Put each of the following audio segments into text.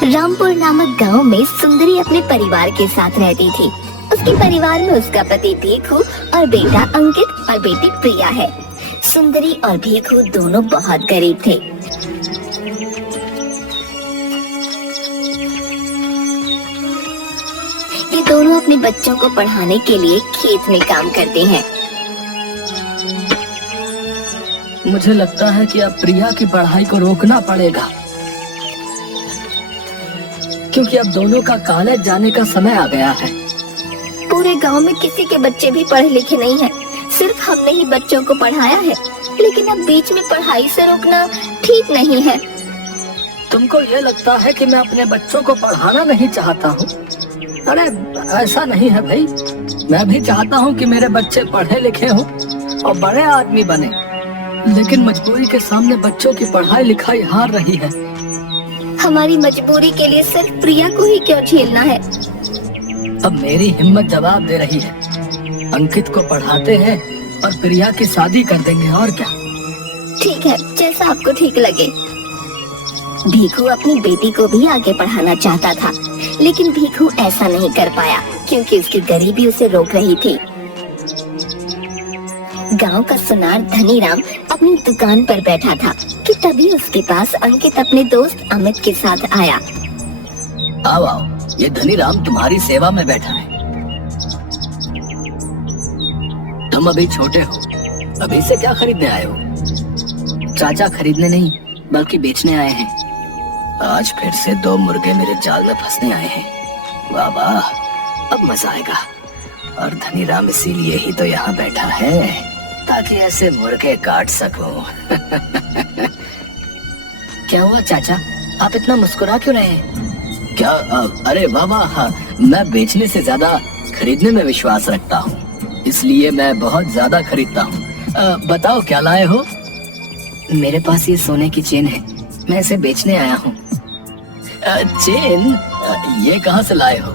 रामपुर नामक गांव में सुंदरी अपने परिवार के साथ रहती थी। उसके परिवार में उसका पति भीखू और बेटा अंकित और बेटी प्रिया है। सुंदरी और भीखू दोनों बहुत गरीब थे। ये दोनों अपने बच्चों को पढ़ाने के लिए खेत में काम करते हैं। मुझे लगता है कि अब प्रिया की पढ़ाई को रोकना पड़ेगा, क्योंकि अब दोनों का कॉलेज जाने का समय आ गया है। पूरे गांव में किसी के बच्चे भी पढ़े लिखे नहीं हैं। सिर्फ हमने ही बच्चों को पढ़ाया है, लेकिन अब बीच में पढ़ाई से रोकना ठीक नहीं है। तुमको ये लगता है कि मैं अपने बच्चों को पढ़ाना नहीं चाहता हूँ? अरे ऐसा नहीं है भाई, मैं भी चाहता हूँ कि मेरे बच्चे पढ़े लिखे हों और बड़े आदमी बने, लेकिन मजबूरी के सामने बच्चों की पढ़ाई लिखाई हार रही है। हमारी मजबूरी के लिए सिर्फ प्रिया को ही क्यों झेलना है? अब मेरी हिम्मत जवाब दे रही है। अंकित को पढ़ाते हैं और प्रिया की शादी कर देंगे, और क्या। ठीक है, जैसा आपको ठीक लगे। भीखू अपनी बेटी को भी आगे पढ़ाना चाहता था, लेकिन भीखू ऐसा नहीं कर पाया क्योंकि उसकी गरीबी उसे रोक रही थी। गांव का सुनार धनीराम अपनी दुकान पर बैठा था कि तभी उसके पास अंकित अपने दोस्त अमित के साथ आया। आओ आओ, ये धनीराम तुम्हारी सेवा में बैठा है। तुम अभी छोटे हो, अभी से क्या खरीदने आए हो? चाचा खरीदने नहीं बल्कि बेचने आए हैं। आज फिर से 2 मुर्गे मेरे जाल में फंसने आए हैं। वाह वाह, अब मजा आएगा। और धनीराम इसीलिए ही तो यहाँ बैठा है, ताकि ऐसे मुर्गे काट सकूं। क्या हुआ चाचा, आप इतना मुस्कुरा क्यों रहे हैं? क्या अरे वाह वाह, मैं बेचने से ज्यादा खरीदने में विश्वास रखता हूँ, इसलिए मैं बहुत ज्यादा खरीदता हूँ। बताओ क्या लाए हो? मेरे पास ये सोने की चेन है, मैं इसे बेचने आया हूँ। चेन? ये कहाँ से लाए हो?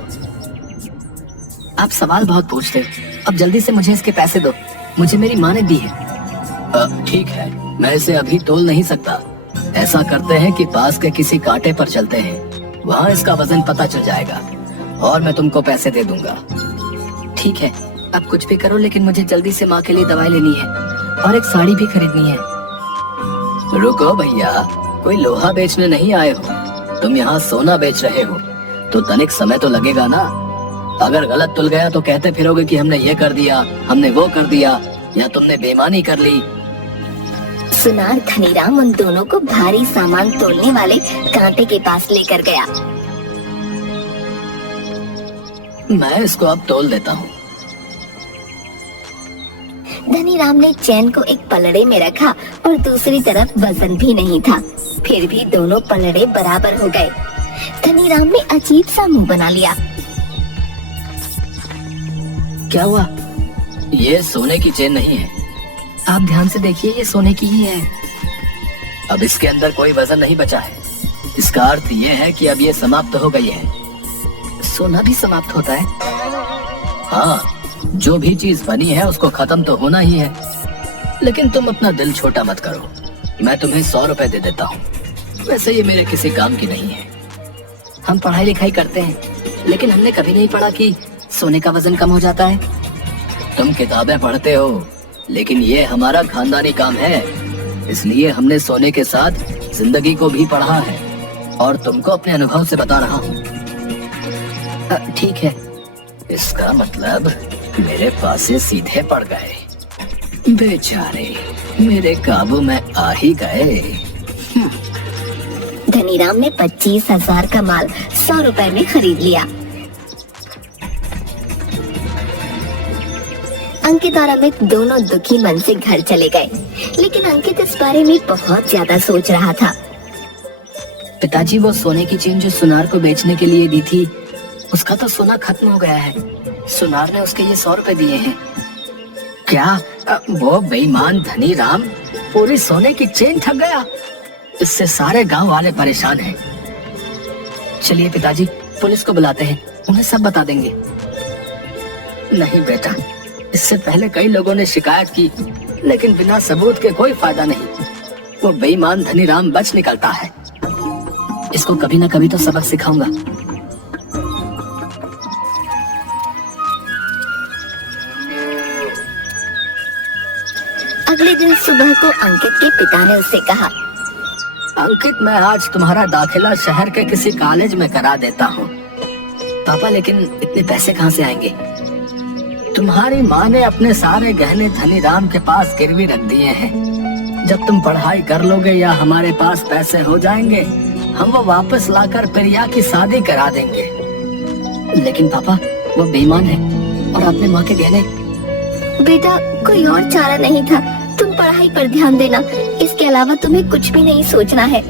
आप सवाल बहुत पूछते हो, अब जल्दी से मुझे इसके पैसे दो, मुझे मेरी माँ ने दी है। ठीक है, मैं इसे अभी तोल नहीं सकता। ऐसा करते हैं कि पास के किसी कांटे पर चलते हैं, वहाँ इसका वजन पता चल जाएगा और मैं तुमको पैसे दे दूंगा। ठीक है, आप कुछ भी करो, लेकिन मुझे जल्दी से माँ के लिए दवाई लेनी है और एक साड़ी भी खरीदनी है। रुको भैया, कोई लोहा बेचने नहीं आए हो, तुम यहाँ सोना बेच रहे हो, तो तनिक समय तो लगेगा ना। अगर गलत तुल गया तो कहते फिरोगे कि हमने ये कर दिया, हमने वो कर दिया, या तुमने बेईमानी कर ली। सुनार धनीराम उन दोनों को भारी सामान तोलने वाले कांटे के पास लेकर गया। मैं इसको अब तोल देता हूँ। धनीराम ने चैन को एक पलड़े में रखा और दूसरी तरफ वजन भी नहीं था, फिर भी दोनों पलड़े बराबर हो गए। धनीराम ने अजीब सा मुंह बना लिया। क्या हुआ? ये सोने की चेन नहीं है। आप ध्यान से देखिए, ये सोने की ही है। अब इसके अंदर कोई वजन नहीं बचा है, इसका अर्थ ये है कि अब ये समाप्त हो गई है। सोना भी समाप्त होता है? हाँ, जो भी चीज बनी है उसको खत्म तो होना ही है। लेकिन तुम अपना दिल छोटा मत करो, मैं तुम्हें 100 रुपए दे देता हूँ। वैसे ये मेरे किसी काम की नहीं है। हम पढ़ाई लिखाई करते हैं, लेकिन हमने कभी नहीं पढ़ा कि सोने का वजन कम हो जाता है। तुम किताबें पढ़ते हो, लेकिन ये हमारा खानदानी काम है, इसलिए हमने सोने के साथ जिंदगी को भी पढ़ा है और तुमको अपने अनुभव से बता रहा हूँ। ठीक है, इसका मतलब मेरे पास से सीधे पड़ गए। बेचारे मेरे काबू में आ ही गए। धनीराम ने 25,000 का माल 100 रुपए में खरीद लिया। अंकित और अमित दोनों दुखी मन से घर चले गए, लेकिन अंकित इस बारे में बहुत ज्यादा सोच रहा था। पिताजी, वो सोने की चेन जो सुनार को बेचने के लिए दी थी, उसका तो सोना खत्म हो गया है। सुनार ने उसके ये 100 रुपए दिए हैं। क्या? वो बेईमान धनीराम पूरी सोने की चेन ठग गया। इससे सारे गांव वाले परेशान हैं। चलिए पिताजी, पुलिस को बुलाते हैं, उन्हें सब बता देंगे। नहीं बेटा, इससे पहले कई लोगों ने शिकायत की, लेकिन बिना सबूत के कोई फायदा नहीं। वो बेईमान धनीराम बच निकलता है। इसको कभी ना कभी तो सबक सिखाऊंगा। अगले दिन सुबह को अंकित के पिता ने उससे कहा, अंकित, मैं आज तुम्हारा दाखिला शहर के किसी कॉलेज में करा देता हूँ। पापा, लेकिन इतने पैसे कहाँ से आएंगे? तुम्हारी माँ ने अपने सारे गहने धनीराम के पास गिरवी रख दिए हैं। जब तुम पढ़ाई कर लोगे या हमारे पास पैसे हो जाएंगे, हम वो वापस लाकर प्रिया की शादी करा देंगे। लेकिन पापा, वो बेईमान है और अपने माँ के गहने। बेटा, कोई और चारा नहीं था। तुम पढ़ाई पर ध्यान देना, इसके अलावा तुम्हें कुछ भी नहीं सोचना है।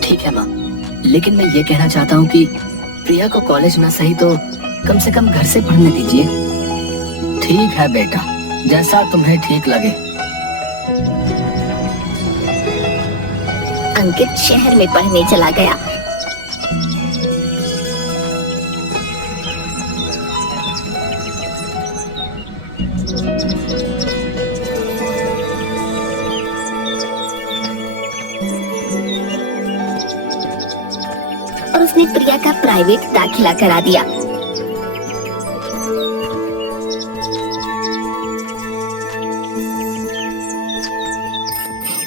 ठीक है माँ, लेकिन मैं ये कहना चाहता हूँ कि प्रिया को कॉलेज ना सही तो कम से कम घर से पढ़ने दीजिए। ठीक है बेटा, जैसा तुम्हें ठीक लगे। अंकित शहर में पढ़ने चला गया। और उसने प्रिया का प्राइवेट दाखिला करा दिया।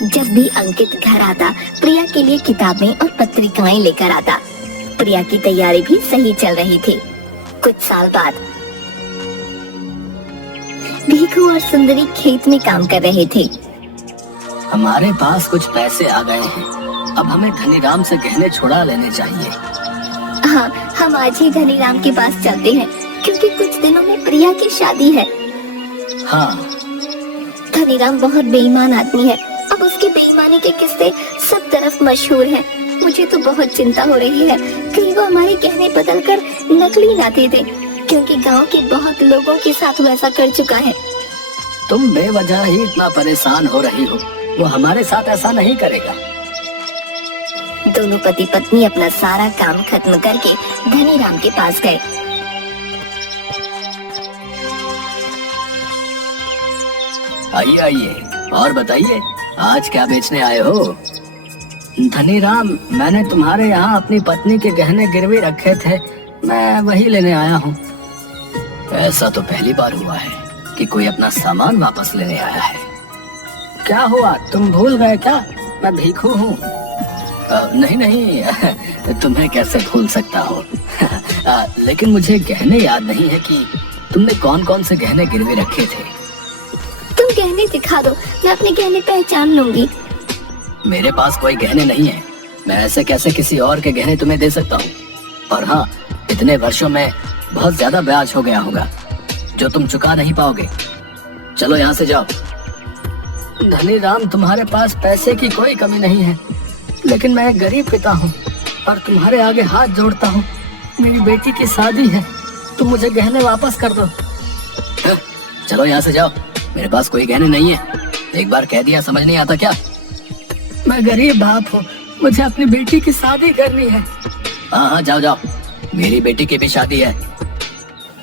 जब भी अंकित घर आता, प्रिया के लिए किताबें और पत्रिकाएं लेकर आता। प्रिया की तैयारी भी सही चल रही थी। कुछ साल बाद भीखू और सुंदरी खेत में काम कर रहे थे। हमारे पास कुछ पैसे आ गए हैं, अब हमें धनीराम से गहने छुड़ा लेने चाहिए। हाँ, हम आज ही धनीराम के पास चलते हैं, क्योंकि कुछ दिनों में प्रिया की शादी है। हाँ, धनीराम बहुत बेईमान आदमी है। अब उसकी बेईमानी के किस्से सब तरफ मशहूर हैं। मुझे तो बहुत चिंता हो रही है, कहीं वो हमारे गहने बदल कर नकली ना दे दे, क्योंकि गांव के बहुत लोगों के साथ वैसा कर चुका है। तुम बेवजह ही इतना परेशान हो रही हो, वो हमारे साथ ऐसा नहीं करेगा। दोनों पति पत्नी अपना सारा काम खत्म करके धनीराम के पास गए। आइए आइए, और बताइए आज क्या बेचने आए हो? धनीराम, मैंने तुम्हारे यहाँ अपनी पत्नी के गहने गिरवी रखे थे, मैं वही लेने आया हूँ। ऐसा तो पहली बार हुआ है कि कोई अपना सामान वापस लेने आया है। क्या हुआ, तुम भूल गए क्या? मैं भीखू हूँ। नहीं नहीं, तुम्हें कैसे भूल सकता हूँ। लेकिन मुझे गहने याद नहीं है कि तुमने कौन कौन से गहने गिरवी रखे थे। तुम गहने दिखा दो, मैं अपने गहने पहचान लूंगी। मेरे पास कोई गहने नहीं है, मैं ऐसे कैसे किसी और के गहने तुम्हें दे सकता हूँ। और हाँ, इतने वर्षों में बहुत ज्यादा ब्याज हो गया होगा जो तुम चुका नहीं पाओगे। चलो यहाँ से जाओ। धनीराम, तुम्हारे पास पैसे की कोई कमी नहीं है, लेकिन मैं एक गरीब पिता हूँ और तुम्हारे आगे हाथ जोड़ता हूँ। मेरी बेटी की शादी है, तुम मुझे गहने वापस कर दो। चलो यहाँ से जाओ, मेरे पास कोई गहने नहीं है। एक बार कह दिया समझ नहीं आता क्या? मैं गरीब बाप हूँ, मुझे अपनी बेटी की शादी करनी है। हाँ हाँ, जाओ जाओ, मेरी बेटी की भी शादी है।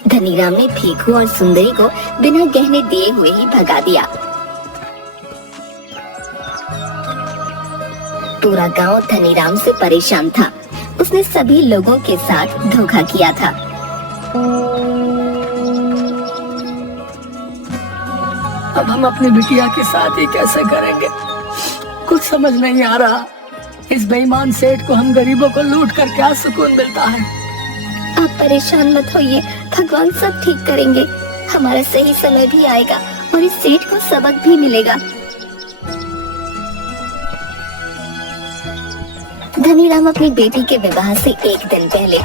धनीराम ने भीखू और सुंदरी को बिना गहने दिए हुए ही भगा दिया। पूरा गांव धनीराम से परेशान था। उसने सभी लोगों के साथ धोखा किया था। अब हम अपनी बिटिया की शादी कैसे करेंगे? कुछ समझ नहीं आ रहा। इस बेईमान सेठ को हम गरीबों को लूट कर क्या सुकून मिलता है। आप परेशान मत होइए, भगवान सब ठीक करेंगे। हमारा सही समय भी आएगा और इस सेठ को सबक भी मिलेगा। धनीराम अपनी बेटी के विवाह से एक दिन पहले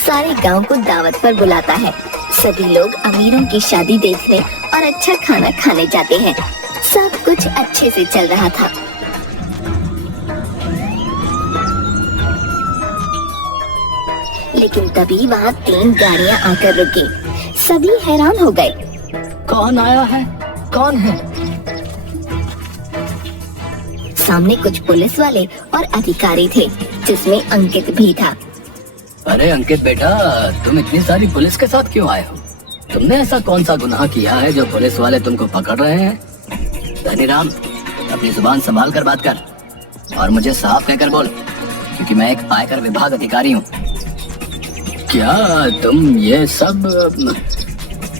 सारे गांव को दावत पर बुलाता है। सभी लोग अमीरों की शादी देखने और अच्छा खाना खाने जाते हैं। सब कुछ अच्छे से चल रहा था। लेकिन तभी वहाँ 3 गाड़ियाँ आकर रुकी। सभी हैरान हो गए। कौन आया है? कौन है? सामने कुछ पुलिस वाले और अधिकारी थे, जिसमें अंकित भी था। अरे अंकित बेटा, तुम इतनी सारी पुलिस के साथ क्यों आए हो? तुमने ऐसा कौन सा गुनाह किया है जो पुलिस वाले तुमको पकड़ रहे हैं? धनीराम, अपनी जुबान संभाल कर बात कर। और मुझे साहब कहकर बोल, क्योंकि मैं एक आयकर विभाग अधिकारी हूँ। क्या तुम ये सब?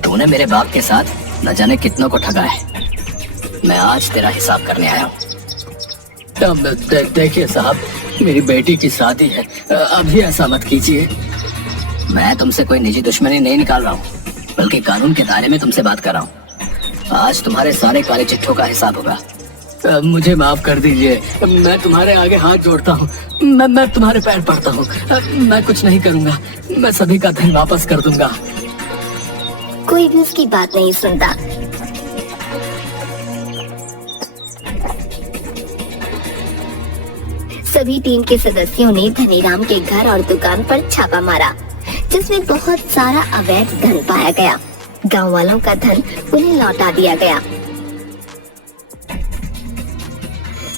तूने मेरे बाप के साथ न जाने कितनों को ठगा है। मैं आज तेरा हिसाब करने आया हूँ। अब देखिए साहब, मेरी बेटी की शादी है, अभी ऐसा मत कीजिए। मैं तुमसे कोई निजी दुश्मनी नहीं निकाल रहा हूँ, बल्कि कानून के दायरे में तुमसे बात कर रहा हूँ। आज तुम्हारे सारे काले चिट्ठों का हिसाब होगा। मुझे माफ कर दीजिए, मैं तुम्हारे आगे हाथ जोड़ता हूँ। मैं तुम्हारे पैर पड़ता हूँ। मैं कुछ नहीं करूँगा, मैं सभी का धन वापस कर दूंगा। कोई भी उसकी बात नहीं सुनता। सभी टीम के सदस्यों ने धनीराम के घर और दुकान पर छापा मारा, जिसमें बहुत सारा अवैध धन पाया गया। गांव वालों का धन उन्हें लौटा दिया गया।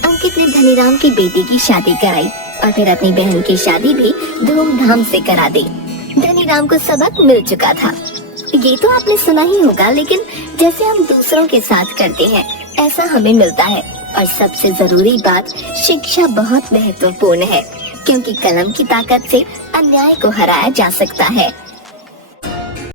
अंकित ने धनीराम की बेटी की शादी कराई और फिर अपनी बहन की शादी भी धूमधाम से करा दी। धनीराम को सबक मिल चुका था। ये तो आपने सुना ही होगा, लेकिन जैसे हम दूसरों के साथ करते हैं, ऐसा हमें मिलता है। और सबसे जरूरी बात, शिक्षा बहुत महत्वपूर्ण है, क्योंकि कलम की ताकत से अन्याय को हराया जा सकता है।